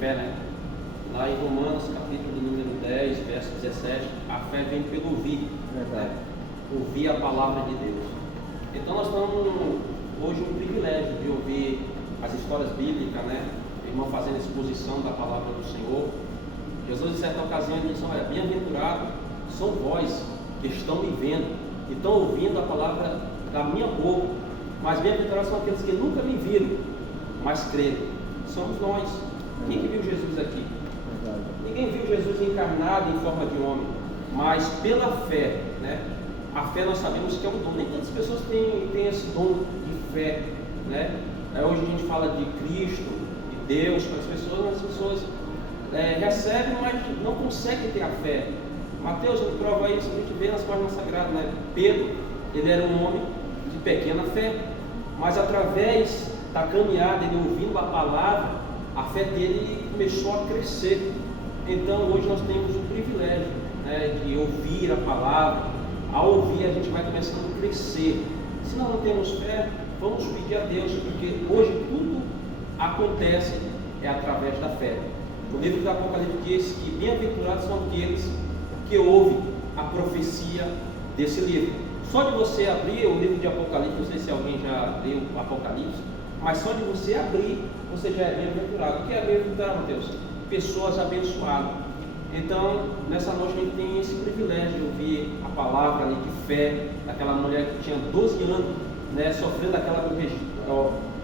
fé, né? Lá em Romanos, capítulo número 10, verso 17, a fé vem pelo ouvir, né? Ouvir a palavra de Deus. Então nós estamos hoje um privilégio de ouvir as histórias bíblicas, né? O irmão fazendo exposição da palavra do Senhor. Jesus, em certa ocasião, ele disse: olha, bem-aventurado são vós que estão me vendo e estão ouvindo a palavra da minha boca, mas bem-aventurados são aqueles que nunca me viram, mas creram. Somos nós. Quem que viu Jesus aqui? Ninguém viu Jesus encarnado em forma de homem, mas pela fé, né? A fé nós sabemos que é um dom. Nem todas as pessoas têm esse dom de fé, né? Hoje a gente fala de Cristo, de Deus para as pessoas, mas as pessoas recebem, mas não conseguem ter a fé. Mateus me prova isso, a gente vê nas páginas sagradas, né? Pedro, ele era um homem de pequena fé, mas através da caminhada, ele ouvindo a palavra, a fé dele começou a crescer. Então hoje nós temos o privilégio, né, de ouvir a palavra. Ao ouvir a gente vai começando a crescer. Se nós não temos fé, vamos pedir a Deus, porque hoje tudo acontece através da fé. O livro do Apocalipse diz que bem-aventurados são aqueles que ouvem a profecia desse livro. Só de você abrir o livro de Apocalipse, não sei se alguém já leu o Apocalipse, mas só de você abrir, você já é bem-aventurado. O que é bem-aventurado, Mateus? Pessoas abençoadas. Então, nessa noite a gente tem esse privilégio de ouvir a palavra ali de fé daquela mulher que tinha 12 anos, né, sofrendo aquela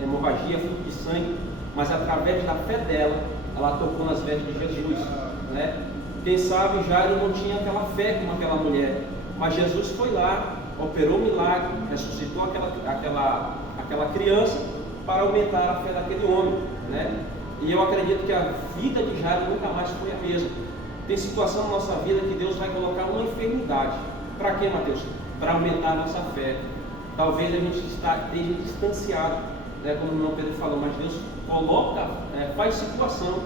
hemorragia, fruto de sangue, mas através da fé dela, ela tocou nas vestes de Jesus, né? Quem sabe Jairo não tinha aquela fé como aquela mulher, mas Jesus foi lá, operou um milagre, ressuscitou aquela criança para aumentar a fé daquele homem, né? E eu acredito que a vida de Jairo nunca mais foi a mesma. Tem situação na nossa vida que Deus vai colocar uma enfermidade. Para quê, Mateus? Para aumentar a nossa fé. Talvez a gente esteja distanciado, né? Como o irmão Pedro falou, mas Deus coloca, faz situação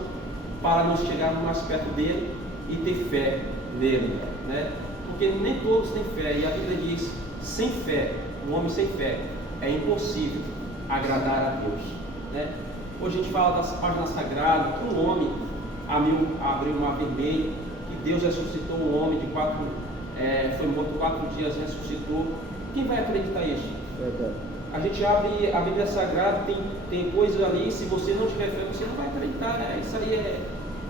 para nos chegarmos mais perto dele e ter fé nele, né? Porque nem todos têm fé, e a Bíblia diz: sem fé, um homem sem fé, é impossível agradar a Deus, né? Hoje a gente fala das páginas sagradas, que um homem abriu o mar vermelho, que Deus ressuscitou um homem foi morto 4 dias, ressuscitou. Quem vai acreditar nisso? A gente abre a Bíblia Sagrada, tem coisas ali, se você não tiver fé, você não vai acreditar, né? Isso aí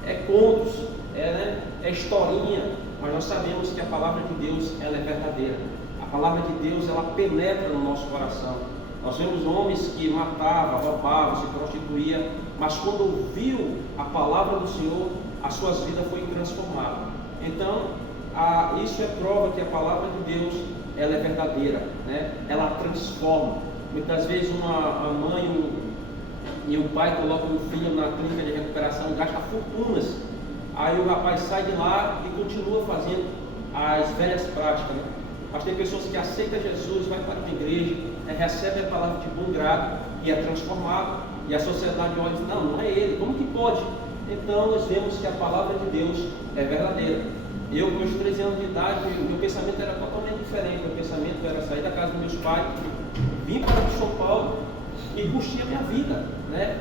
é contos, né? É historinha, mas nós sabemos que a palavra de Deus, ela é verdadeira. A palavra de Deus, ela penetra no nosso coração. Nós vemos homens que matavam, roubavam, se prostituíam, mas quando ouviu a palavra do Senhor, as suas vidas foram transformadas. Então, isso é prova que a palavra de Deus, ela é verdadeira, né? Ela transforma. Muitas vezes uma mãe e o pai colocam um filho na clínica de recuperação, gasta fortunas. Aí o rapaz sai de lá e continua fazendo as velhas práticas, né? Mas tem pessoas que aceitam Jesus, vai para a igreja, recebe a palavra de bom grado e é transformado, e a sociedade olha e diz: não é ele, como que pode? Então nós vemos que a palavra de Deus é verdadeira. Eu, com os 13 anos de idade, meu pensamento era totalmente diferente. Meu pensamento era sair da casa dos meus pais, vir para São Paulo e curtir a minha vida, né?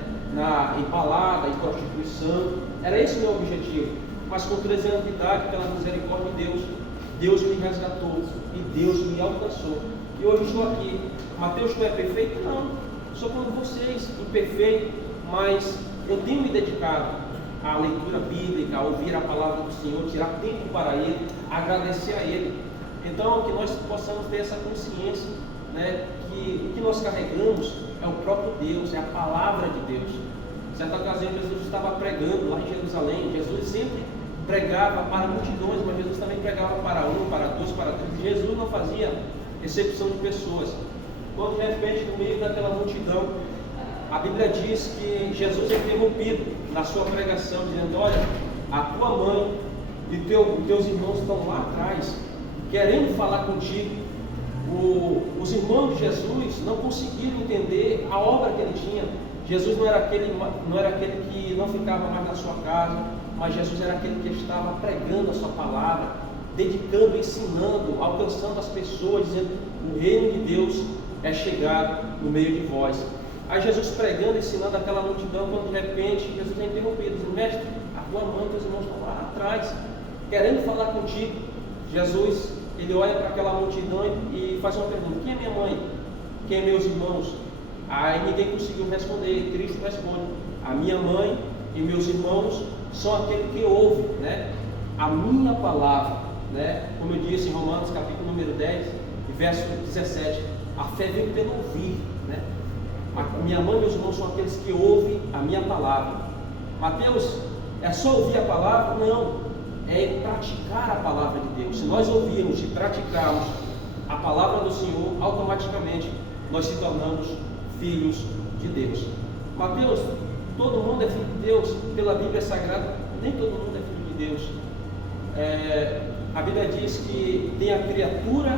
Em balada, em prostituição. Era esse o meu objetivo. Mas com 13 anos de idade, pela misericórdia de Deus, Deus me resgatou e Deus me alcançou. E hoje estou aqui. Mateus, tu é perfeito? Não. Sou como vocês, imperfeito, mas eu tenho me dedicado à leitura bíblica, a ouvir a palavra do Senhor, tirar tempo para Ele, agradecer a Ele. Então, que nós possamos ter essa consciência, né, que o que nós carregamos é o próprio Deus, é a palavra de Deus. Certa ocasião, Jesus estava pregando lá em Jerusalém. Jesus sempre pregava para multidões, mas Jesus também pregava para 1, para 2, para 3. Jesus não fazia exceção de pessoas. Quando de repente, no meio daquela multidão, a Bíblia diz que Jesus é interrompido na sua pregação, dizendo: olha, a tua mãe e teus irmãos estão lá atrás, querendo falar contigo. Os irmãos de Jesus não conseguiram entender a obra que ele tinha. Jesus não era aquele que não ficava mais na sua casa, mas Jesus era aquele que estava pregando a sua palavra, dedicando, ensinando, alcançando as pessoas, dizendo: o reino de Deus é chegado no meio de vós. Aí Jesus pregando, ensinando aquela multidão, quando de repente Jesus é interrompido, dizendo: mestre, a tua mãe e teus irmãos estão lá atrás, querendo falar contigo. Jesus, ele olha para aquela multidão e faz uma pergunta: quem é minha mãe? Quem é meus irmãos? Aí ninguém conseguiu responder. Cristo responde: a minha mãe e meus irmãos são aqueles que ouvem, né, a minha palavra, né? Como eu disse em Romanos capítulo número 10, verso 17, a fé vem pelo ouvir, né? A minha mãe e meus irmãos são aqueles que ouvem a minha palavra. Mateus, é só ouvir a palavra? Não, é praticar a palavra de Deus. Se nós ouvirmos e praticarmos a palavra do Senhor, automaticamente nós se tornamos filhos de Deus. Mateus, todo mundo é filho de Deus pela Bíblia Sagrada? Nem todo mundo é filho de Deus. A Bíblia diz que tem a criatura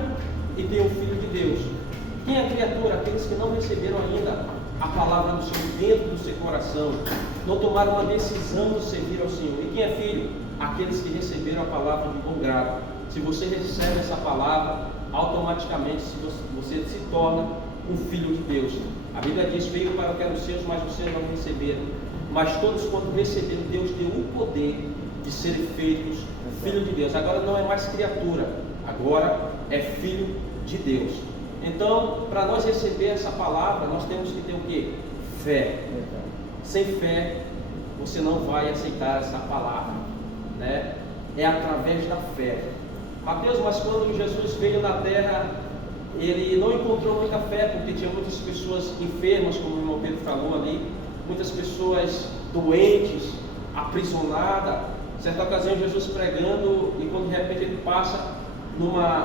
e tem o Filho de Deus. Quem é a criatura? Aqueles que não receberam ainda a palavra do Senhor dentro do seu coração, não tomaram uma decisão de servir ao Senhor. E quem é filho? Aqueles que receberam a palavra de bom grado. Se você recebe essa palavra, automaticamente você se torna um filho de Deus. A Bíblia diz: veio para o que eram seus, mas os seus não receberam. Mas todos, quando receberam, Deus deu o poder de serem feitos filho de Deus. Agora não é mais criatura, agora é filho de Deus. Então, para nós receber essa palavra, nós temos que ter o quê? Fé. Sem fé, você não vai aceitar essa palavra, né? É através da fé. Mateus, mas quando Jesus veio na terra, ele não encontrou muita fé, porque tinha muitas pessoas enfermas, como o irmão Pedro falou ali, muitas pessoas doentes, aprisionadas. Certa ocasião, Jesus pregando, e quando de repente ele passa numa